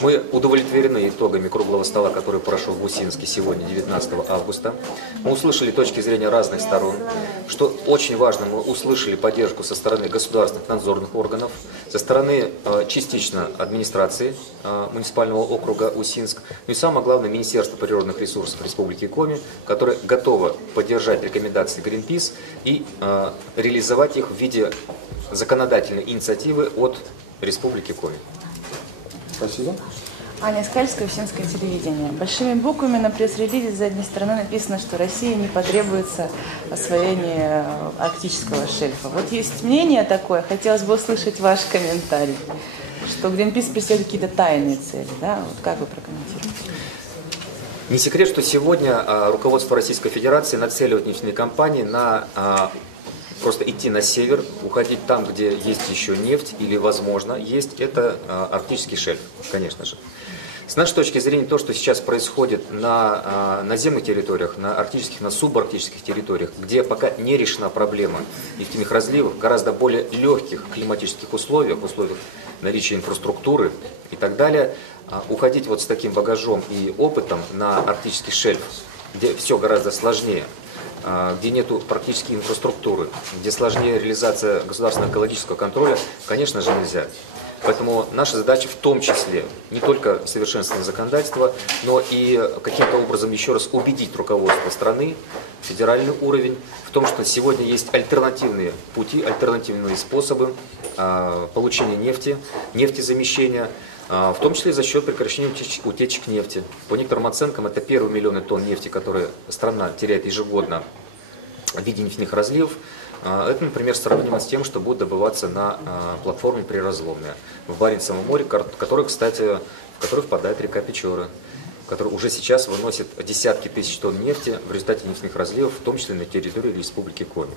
Мы удовлетворены итогами круглого стола, который прошел в Усинске сегодня, 19 августа. Мы услышали точки зрения разных сторон. Что очень важно, мы услышали поддержку со стороны государственных надзорных органов, со стороны частично администрации муниципального округа Усинск, ну и самое главное, Министерство природных ресурсов Республики Коми, которое готово поддержать рекомендации Greenpeace и реализовать их в виде законодательной инициативы от Республики Коми. Спасибо. Аня Скальская, Усинское телевидение. Большими буквами на пресс-релизе с задней стороны написано, что России не потребуется освоение арктического шельфа. Вот есть мнение такое, хотелось бы услышать ваш комментарий, что Greenpeace преследует какие-то тайные цели. Да? Вот как вы прокомментируете? Не секрет, что сегодня руководство Российской Федерации нацеливает нефтяные компании на просто идти на север, уходить там, где есть еще нефть или, возможно, есть, это арктический шельф, конечно же. С нашей точки зрения, то, что сейчас происходит на наземных территориях, на арктических, на субарктических территориях, где пока не решена проблема нефтяных разливов, в гораздо более легких климатических условиях, условиях наличия инфраструктуры и так далее, уходить вот с таким багажом и опытом на арктический шельф, где все гораздо сложнее, где нету практически инфраструктуры, где сложнее реализация государственного экологического контроля, конечно же, нельзя. Поэтому наша задача в том числе не только совершенствование законодательства, но и каким-то образом еще раз убедить руководство страны, федеральный уровень, в том, что сегодня есть альтернативные пути, альтернативные способы получения нефти, нефтезамещения, в том числе за счет прекращения утечек нефти. По некоторым оценкам, это 1 миллион тонн нефти, которые страна теряет ежегодно в виде нефтяных разливов. Это, например, сравнимо с тем, что будет добываться на платформе приразломная в Баренцевом море, в которой впадает река Печоры, которая уже сейчас выносит десятки тысяч тонн нефти в результате нефтяных разливов, в том числе на территории Республики Коми.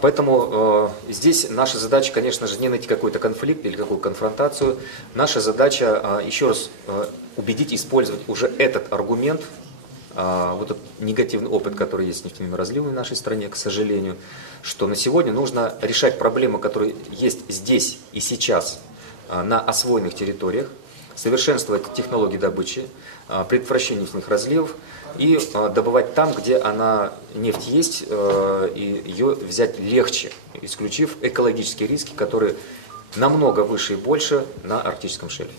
Поэтому здесь наша задача, конечно же, не найти какой-то конфликт или какую-то конфронтацию. Наша задача еще раз убедить использовать уже этот аргумент, вот этот негативный опыт, который есть с нефтяными разливами в нашей стране, к сожалению, что на сегодня нужно решать проблемы, которые есть здесь и сейчас на освоенных территориях, совершенствовать технологии добычи, предотвращения нефтяных разливов и добывать там, где нефть есть, и ее взять легче, исключив экологические риски, которые намного выше и больше на арктическом шельфе.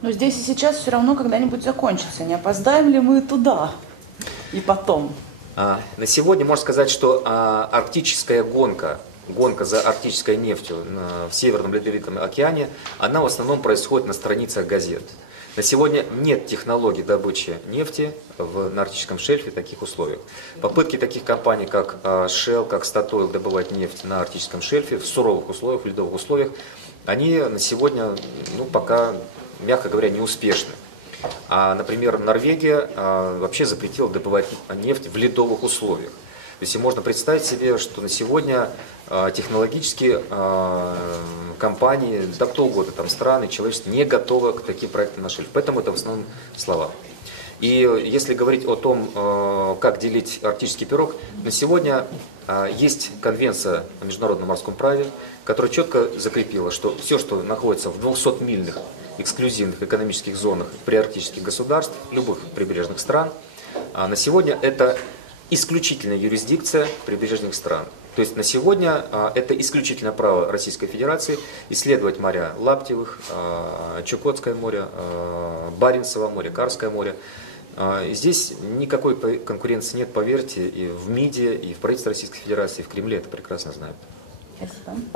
Но здесь и сейчас все равно когда-нибудь закончится. Не опоздаем ли мы туда и потом? На сегодня можно сказать, что арктическая гонка за арктической нефтью в Северном Ледовитом океане, она в основном происходит на страницах газет. На сегодня нет технологий добычи нефти на арктическом шельфе в таких условиях. Попытки таких компаний, как Shell, как Statoil добывать нефть на арктическом шельфе в суровых условиях, в ледовых условиях, они на сегодня пока, мягко говоря, не успешны. Например, Норвегия вообще запретила добывать нефть в ледовых условиях. То есть можно представить себе, что на сегодня технологически компании, да кто угодно, там страны, человечество не готово к таким проектам на шельфе. Поэтому это в основном слова. И если говорить о том, как делить арктический пирог, на сегодня есть конвенция о международном морском праве, которая четко закрепила, что все, что находится в 200-мильных эксклюзивных экономических зонах приарктических государств, любых прибрежных стран, на сегодня это исключительная юрисдикция прибрежных стран. То есть на сегодня это исключительное право Российской Федерации исследовать моря Лаптевых, Чукотское море, Баренцево море, Карское море. Здесь никакой конкуренции нет, поверьте, и в МИДе, и в правительстве Российской Федерации, и в Кремле это прекрасно знают.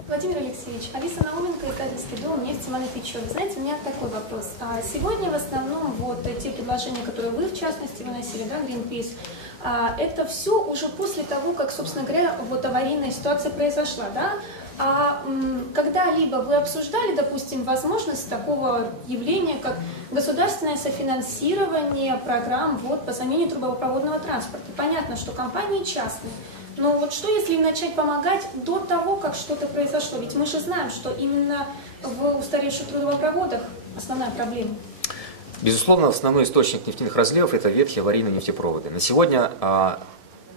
Владимир Алексеевич, Алиса Науменко, издательский дом «Нефть Ивана Печоры». Знаете, у меня такой вопрос. Сегодня в основном те предложения, которые вы, в частности, выносили, да, Greenpeace, это все уже после того, как, собственно говоря, аварийная ситуация произошла, да? Когда-либо вы обсуждали, допустим, возможность такого явления, как государственное софинансирование программ по замене трубопроводного транспорта? Понятно, что компании частные. Но что, если им начать помогать до того, как что-то произошло? Ведь мы же знаем, что именно в устаревших трубопроводах основная проблема. Безусловно, основной источник нефтяных разливов – это ветхие аварийные нефтепроводы. На сегодня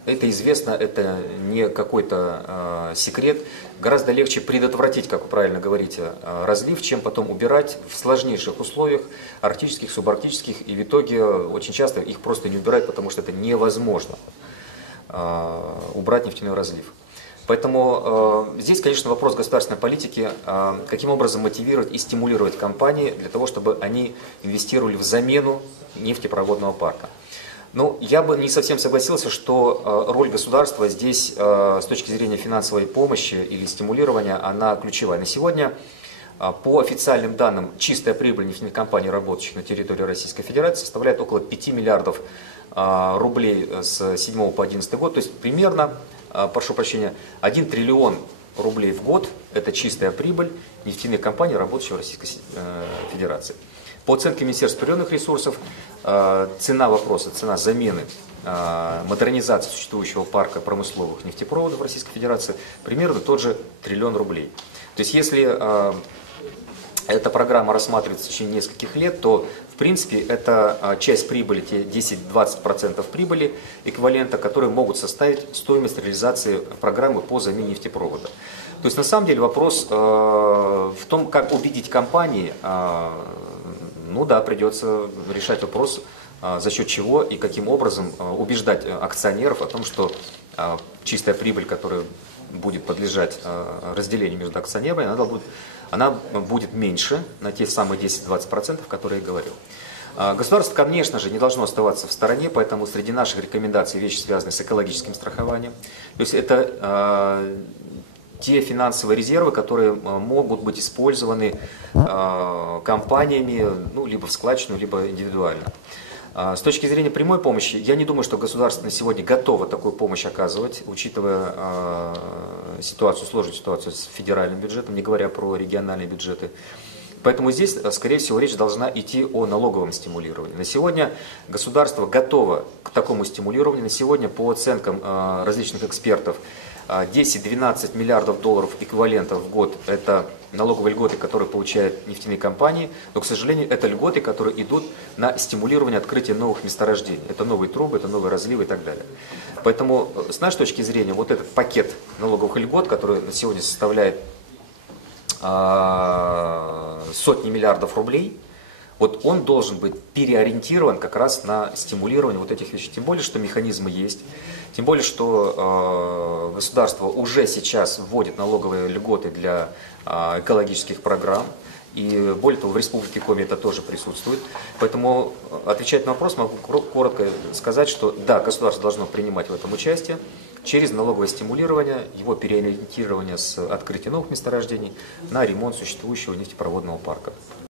это известно, это не какой-то секрет. Гораздо легче предотвратить, как вы правильно говорите, разлив, чем потом убирать в сложнейших условиях, арктических, субарктических, и в итоге очень часто их просто не убирают, потому что это невозможно убрать нефтяной разлив. Поэтому здесь, конечно, вопрос государственной политики, каким образом мотивировать и стимулировать компании для того, чтобы они инвестировали в замену нефтепроводного парка. Ну, я бы не совсем согласился, что роль государства здесь с точки зрения финансовой помощи или стимулирования, она ключевая. На сегодня, по официальным данным, чистая прибыль нефтяных компаний, работающих на территории Российской Федерации, составляет около 5 миллиардов рублей с 2007 по 2011 год, то есть примерно, прошу прощения, 1 триллион рублей в год – это чистая прибыль нефтяных компаний, работающих в Российской Федерации. По оценке Министерства природных ресурсов, цена вопроса, цена замены, модернизации существующего парка промысловых нефтепроводов Российской Федерации примерно тот же триллион рублей. То есть если эта программа рассматривается в течение нескольких лет, то в принципе это часть прибыли, те 10-20% прибыли эквивалента, которые могут составить стоимость реализации программы по замене нефтепровода. То есть на самом деле вопрос в том, как убедить компании, ну да, придется решать вопрос, за счет чего и каким образом убеждать акционеров о том, что чистая прибыль, которая будет подлежать разделению между акционерами, она будет меньше на те самые 10-20%, которые я говорил. Государство, конечно же, не должно оставаться в стороне, поэтому среди наших рекомендаций вещи, связанные с экологическим страхованием. То есть это те финансовые резервы, которые могут быть использованы компаниями, ну, либо в складчину, либо индивидуально. С точки зрения прямой помощи, я не думаю, что государство на сегодня готово такую помощь оказывать, учитывая сложную ситуацию с федеральным бюджетом, не говоря про региональные бюджеты. Поэтому здесь, скорее всего, речь должна идти о налоговом стимулировании. На сегодня государство готово к такому стимулированию. На сегодня, по оценкам различных экспертов, 10-12 миллиардов долларов эквивалентов в год – это налоговые льготы, которые получают нефтяные компании, но, к сожалению, это льготы, которые идут на стимулирование открытия новых месторождений. Это новые трубы, это новые разливы и так далее. Поэтому, с нашей точки зрения, вот этот пакет налоговых льгот, который на сегодня составляет сотни миллиардов рублей, вот он должен быть переориентирован как раз на стимулирование вот этих вещей. Тем более, что механизмы есть, тем более, что государство уже сейчас вводит налоговые льготы для экологических программ. И более того, в Республике Коми это тоже присутствует. Поэтому, отвечать на вопрос, могу коротко сказать, что да, государство должно принимать в этом участие через налоговое стимулирование, его переориентирование с открытия новых месторождений на ремонт существующего нефтепроводного парка.